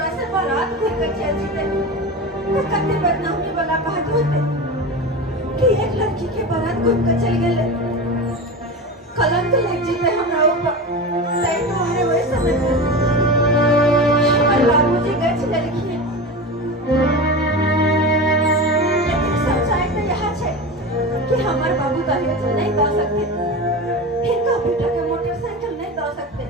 ससुरा से बारात घूर कर चल जीते तो कत्ते बदनामी वाला बात होते कि एक लड़की के बारात घूम कर चल गए कलंक लग जीते हमरा ऊपर तय तो है वही समय हमारे बाबूजी गए थे लड़की लेकिन सच्चाई तो यहाँ है कि हमारे बाबू दहेज नहीं दे सकते इनका बेटा के मोटरसाइकिल नहीं दे सकते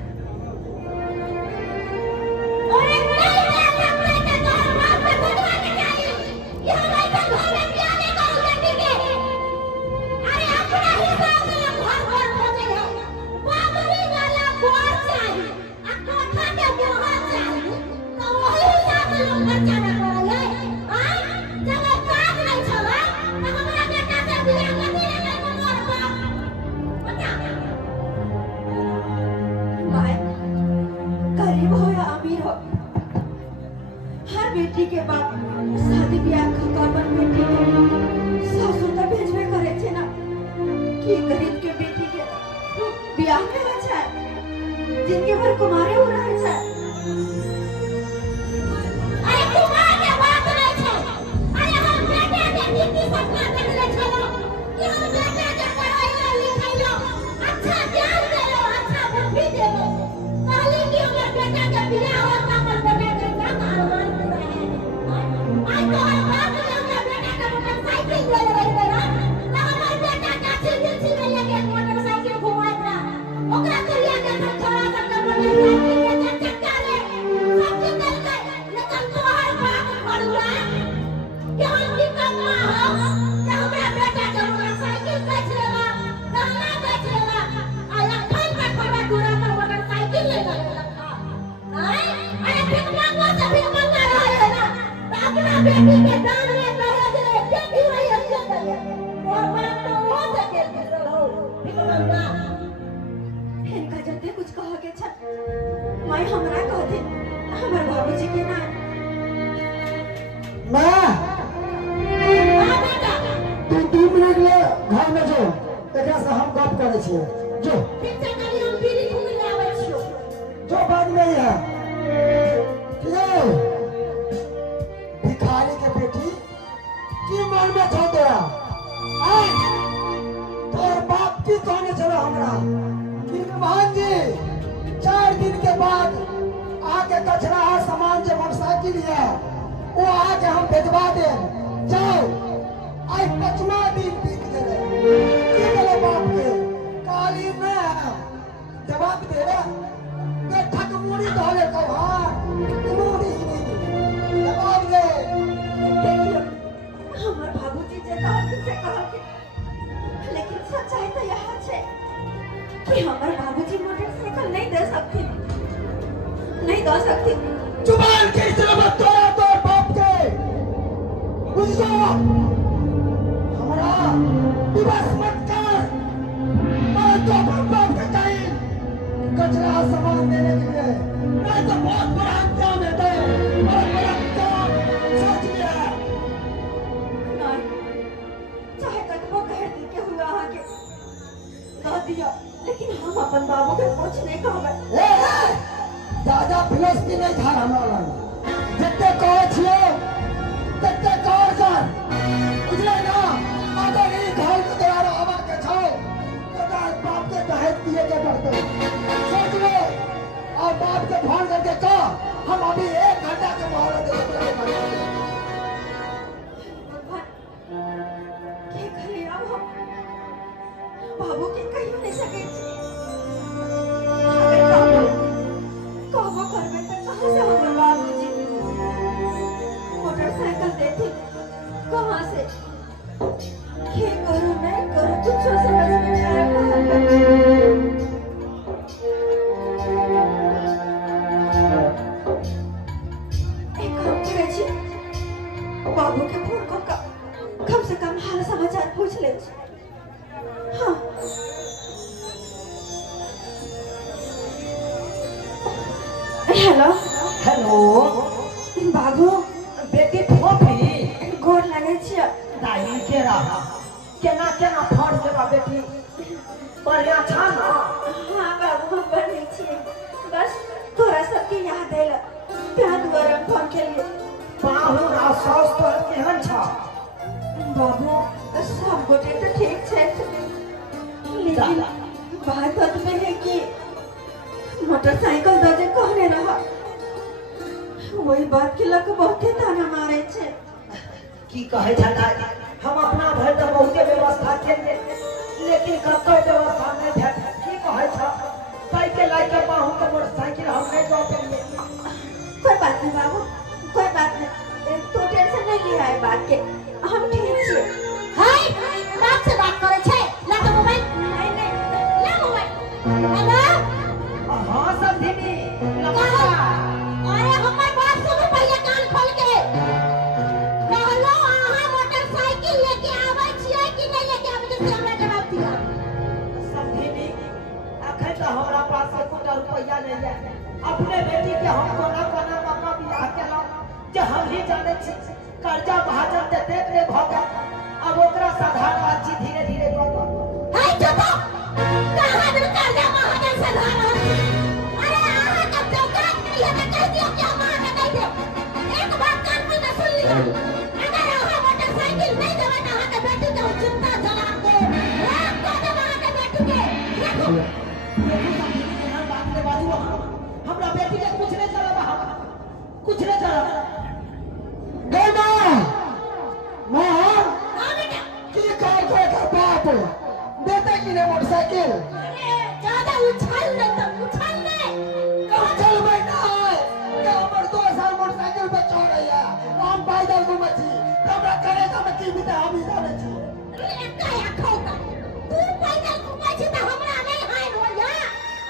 बेटी के बाप शादी ब्याह का अपन बेटी के ससुर तो भेजबे करे छे ना कि गरीब के बेटी के ब्याह करे छै जिंदगी भर कुमारे हो रहे छै अरे कुमार के बात नहीं छै अरे हम बेटे बेटी की सपना देखले छलो कि हम बेटे के पढ़ाई लिखाई अच्छा ज्ञान देलो अच्छा बुद्धि देलो कहली कि हमर बेटा के ब्याह हो त हमर बेटा के काम आरमान आज तो हर बात में अपना बेटा का मोटरसाइकिल ले रहे ना ना हमारे बेटा का चिल्ची में लेके मोटरसाइकिल घुमाएगा ओकरा करिया के थोड़ा सा मोटरसाइकिल के चक्का ले सब कुछ दे दे लेकिन तो हर बात पड़ुआ कि हम की कमा हो कि हमरा बेटा का मोटरसाइकिल बेच लेला गहना बेच लेला आया खान का थोड़ा दूरा पर मोटरसाइकिल ले लेला अरे फिर मांगो तो फिर मांगा रहा है ना अपना बेटी के दान में दहेज ले बेटी वही अच्छे करे और बात तो हो सके रहो भिकमंगा इनका जते कुछ कहा के छ मैं हमरा कह दे हमर बाबूजी के ना मां हां बेटा तू 2 मिनट ले घर में जो एकरा से हम गप करे छियै जो पीछे कली हम बीड़ी घूम ले आवे छियो जो बाद में है ठीक है भिखारी के बेटी की मन में छो तेरा तोर बाप की कहने चलो हमरा कि भान जी 4 दिन के बाद आके कचरा सामान जो मोटरसाइकिल है वो आके हम भेजवा दे जाओ आज 5वां दिन बीत गए की बोले बाप के काली में जवाब दे रहा बेटा को मुड़ी धोले कहा मुड़ी ही नहीं जवाब दे देखिए हमर बाबूजी जे कहा के लेकिन सच्चाई तो यहाँ है कि हमर बाबूजी मोटरसाइकिल नहीं दे सकती जुबान कैसे मत तोड़ा तोड़ बाप के बुझो हमारा दिवस मत कर मैं तो बाप के चाहिए कचरा सामान देने के लिए मैं तो बहुत बड़ा अंजाम है बहुत बड़ा अंजाम सोच लिया नहीं चाहे कतबो कह दी के हुआ आगे ना दिया लेकिन हम अपन बाबू के कुछ नहीं कहबे दादा फिलोसफी नहीं था हमरा लग जत्ते कहे छियो तत्ते कर कर बुझले ना अगर ई घर के द्वार आवा के छौ तो बाप के दहेज दिए के पड़ते सोच ले और बाप के फोन करके कह हम अभी 1 घंटा के मोहलत दे के घरे आओ बाबू के कहीं नहीं सके कहबो करबे तो कहां से हमर बाबूजी मोटरसाइकिल देती कहां से के करूं मैं करूं कुछ समझ में नहीं आ रहा एक काम करे छी बाबू के फोन कम से कम हाल समाचार पूछ ले हाँ हेलो हेलो बाबू बेटी फोफी गोर लगे छियै दाई के रहा केना केना फड़ देबा बेटी बढ़िया छा ना हाँ बाबू हम बढ़िया छियै बस तोरा सबके याद आयल त्या दुआरे सास तो केहन छ? बाबू सब गोटे तो ठीक है, लेकिन बात में है कि मोटरसाइकिल दे कहने रहा, वही बात के लग बहुते ताना मारे छे। की कहे छ दादी? हम अपना भर तो बहुते व्यवस्था केलिए, लेकिन कतौ व्यवस्था नहीं भेट। की कहे छ? साइकिल लाके बाहु के मोटरसाइकिल हम नहीं दो पेलिए। कोई बात नहीं बाबू, कोई बात नहीं, तू टेंशन नहीं लिया है बात के, हम ठीक छे। हाय बाप से बात करे छे, ला तो मोबाइल। नहीं ला मोबाइल। हेलो हां समझी कहो, अरे हमर बात सुनो पहले कान खोल के। कहलो अहाँ मोटरसाइकिल लेके आबै छियै कि नहीं लेके आबै छियै, हमरा जवाब दिया। समझी अखन तो हमरा पास एको रुपया नहीं है। अपने बेटी के हम कोना कोना बाबा बियाह केलौ जे हम ही जाने छी। कर्जा भाजन ते देख ले भ गए, अब ओकरा साधारण बातचीत धीरे धीरे करो। हाय चुप, कहां दिन कर्जा महाजन से धार है। अरे अहाँ का औकात नहीं है तो कह दियो कि हम अहाँ के नहीं देब। एक बात कान में न सुन लियो, अगर अहाँ मोटरसाइकिल नहीं देबै त अहाँ के बेटी के चिंता जला के राख कर देब। अहाँ के बेटी के देखो बात के बाजू हमरा बेटी के कुछ नहीं चलबा, कुछ नहीं चलबा। बेटा हां बेटा की कर का बाप बेटा की ने मोटरसाइकिल अरे ज्यादा उछाल नहीं कहां चल बेटा के हमर 2 साल मोटरसाइकिल पे चढ़ रहा। हम पैदल घूमे छी, हमरा करे का में की बिता हम ही जाने छी। अरे काय खौका तू पैदल घुमै छी त हमरा नहीं हाय होया।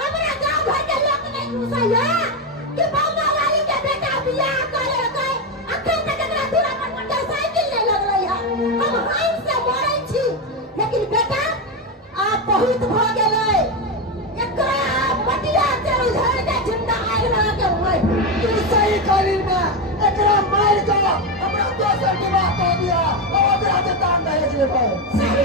हमरा गांव भर के लोग नहीं घुसैया कि बौना वाली के बेटा बियाह करे गए, अखन तक एकरा दूरा पर मोटरसाइकिल नहीं लगलै है। हम हाइन से मरै छी, लेकिन बेटा आप बहुत भ गेलै। एकरा मटिया से उधर के जिंदा आग लगा के मर। तू सही कालीन में एकरा मार के हमरा दोसर विवाह कर दिया और ओकरा से दान दहेज लेबै। सही